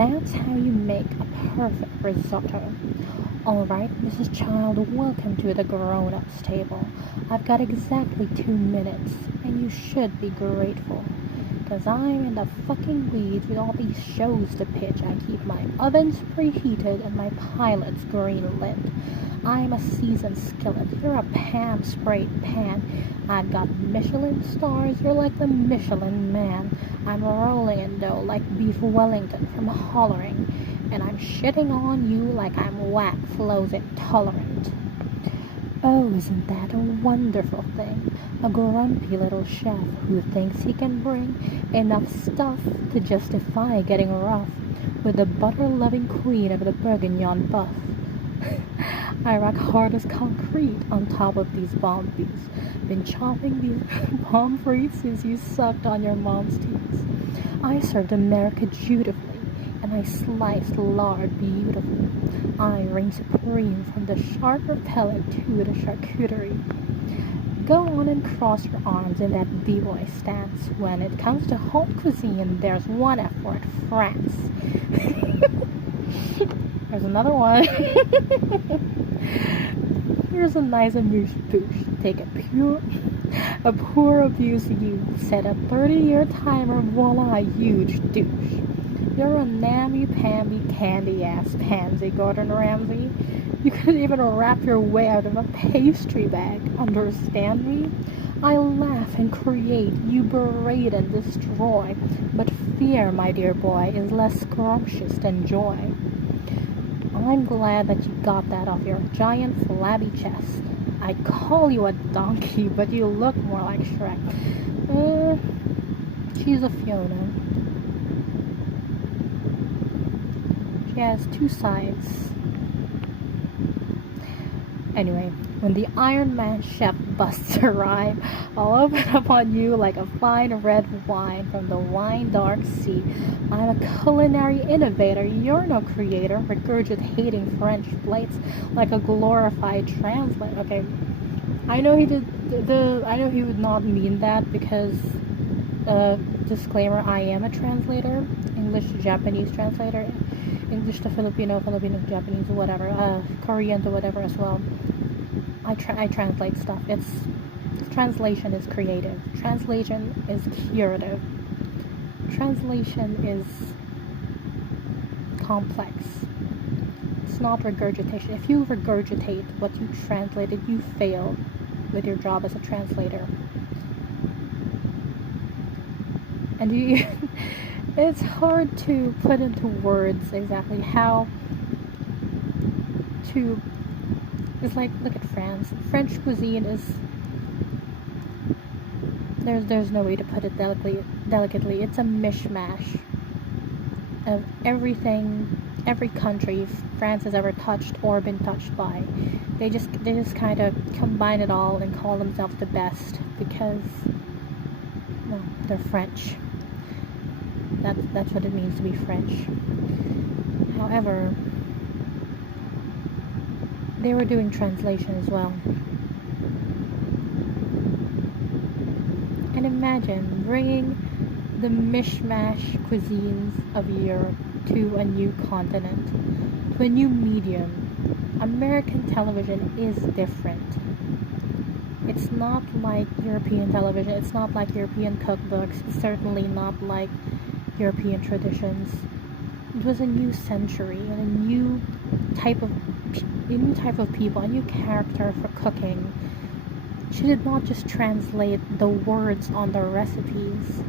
That's how you make a perfect risotto. Alright, Mrs. Child, welcome to the grown-ups table. I've got exactly 2 minutes, and you should be grateful. Because I'm in the fucking weeds with all these shows to pitch. I keep my ovens preheated and my pilots green-lit. I'm a seasoned skillet. You're a pan-sprayed pan. I've got Michelin stars. You're like the Michelin man. I'm rolling in dough like beef Wellington from hollering. And I'm shitting on you like I'm whack flows intolerant. Oh, isn't that a wonderful thing? A grumpy little chef who thinks he can bring enough stuff to justify getting rough with the butter-loving queen of the bourguignon buff. I rock hard as concrete on top of these bomb beats. Been chopping these bomb frites since you sucked on your mom's teeth. I served America dutifully, and I sliced lard beautifully. I reign supreme from the sharper pellet to the charcuterie. Go on and cross your arms in that b-boy stance. When it comes to haute cuisine, there's one F word, France. There's another one. Here's a nice amuse-bouche. Take a poor abuse you. Set a 30-year timer, voila, huge douche. You're a namby-pamby candy-ass pansy, Gordon Ramsay. You couldn't even wrap your way out of a pastry bag, understand me? I laugh and create, you berate and destroy. But fear, my dear boy, is less scrumptious than joy. I'm glad that you got that off your giant flabby chest. I'd call you a donkey, but you look more like Shrek. She's a Fiona. She has 2 sides. Anyway, when the Iron Man chef busts a rhyme, I'll open up on you like a fine red wine from the wine-dark sea. I'm a culinary innovator, you're no creator, regurgitating French plates like a glorified translator. Okay, I know he would not mean that because, disclaimer, I am a translator, English to Japanese translator. English to Filipino, Filipino to Japanese, whatever, Korean to whatever as well. I translate stuff. Translation is creative. Translation is curative. Translation is complex. It's not regurgitation. If you regurgitate what you translated, you fail with your job as a translator. And it's hard to put into words exactly how to. It's like, look at France. French cuisine is. There's no way to put it delicately. It's a mishmash of everything, every country France has ever touched or been touched by. They just kind of combine it all and call themselves the best because, well, they're French. That's what it means to be French. However, they were doing translation as well. And imagine bringing the mishmash cuisines of Europe to a new continent, to a new medium. American television is different. It's not like European television. It's not like European cookbooks. It's certainly not like European traditions. It was a new century and a new type of people, a new character for cooking. She did not just translate the words on the recipes.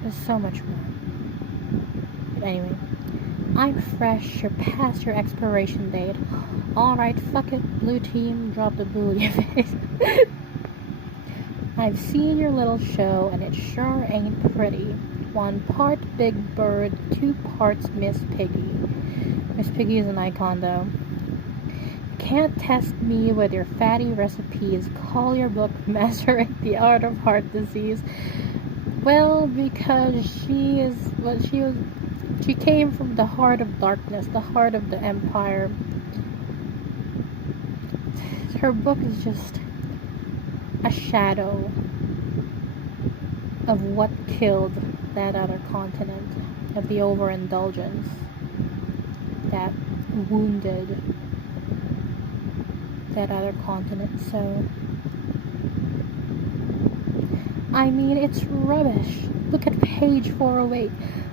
There's so much more. But anyway, I'm fresh. You're past your expiration date. Alright, fuck it, blue team, drop the boo in your face. I've seen your little show, and it sure ain't pretty. 1 part Big Bird, 2 parts Miss Piggy. Miss Piggy is an icon, though. You can't test me with your fatty recipes. Call your book Mastering the Art of Heart Disease. Well, because she came from the heart of darkness, the heart of the empire. Her book is just a shadow of what killed that other continent. of the overindulgence that wounded that other continent so. I mean, it's rubbish. Look at page 408.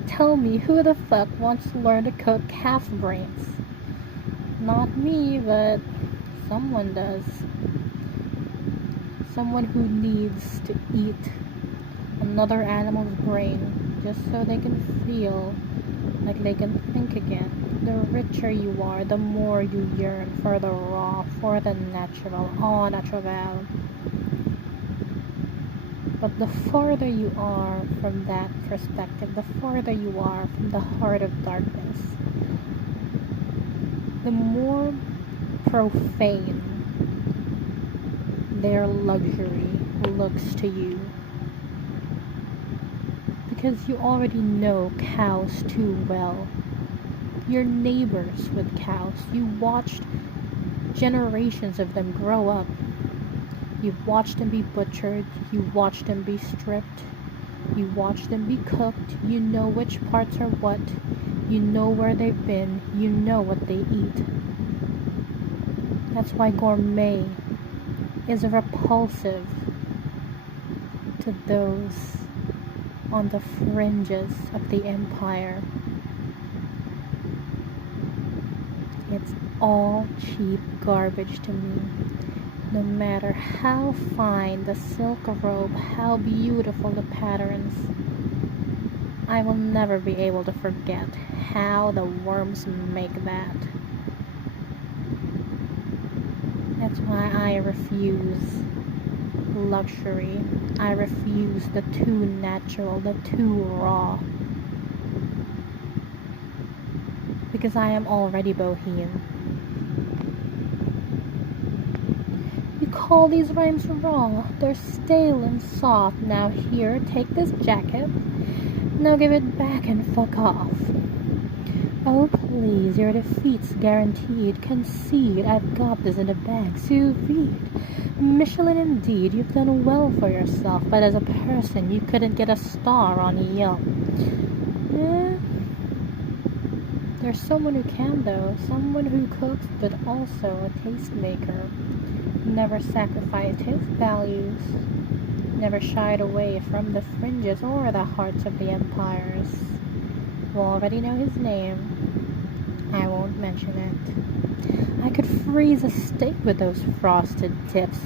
Tell me, who the fuck wants to learn to cook calf brains? Not me, but someone does. Someone who needs to eat another animal's brain just so they can feel like they can think again. The richer you are, the more you yearn for the raw, for the natural, au naturel. But the farther you are from that perspective, the farther you are from the heart of darkness, the more profane their luxury looks to you. Because you already know cows too well. You're neighbors with cows. You watched generations of them grow up. You've watched them be butchered. You watched them be stripped. You watched them be cooked. You know which parts are what. You know where they've been. You know what they eat. That's why gourmet is repulsive to those on the fringes of the empire. It's all cheap garbage to me. No matter how fine the silk robe, how beautiful the patterns, I will never be able to forget how the worms make that. That's why I refuse luxury. I refuse the too natural, the too raw. Because I am already bohemian. You call these rhymes raw? They're stale and soft. Now here, take this jacket. Now give it back and fuck off. Oh please, your defeat's guaranteed. Concede, I've got this in a bag. Sous vide. Michelin indeed, you've done well for yourself, but as a person you couldn't get a star on Yelp. There's someone who can though, someone who cooks but also a tastemaker. Never sacrificed his values, never shied away from the fringes or the hearts of the empires. You already know his name. I won't mention it. I could freeze a steak with those frosted tips.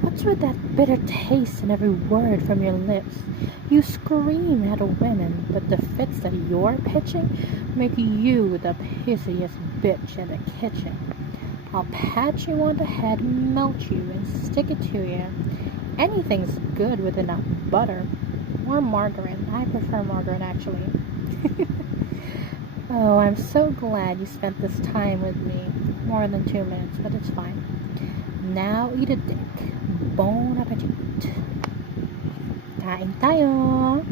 What's with that bitter taste in every word from your lips? You scream at women, but the fits that you're pitching make you the pissiest bitch in the kitchen. I'll pat you on the head, melt you, and stick it to you. Anything's good with enough butter. Or margarine. I prefer margarine, actually. Oh, I'm so glad you spent this time with me. More than 2 minutes, but it's fine. Now eat a dick. Bon appetit. Kain tayo!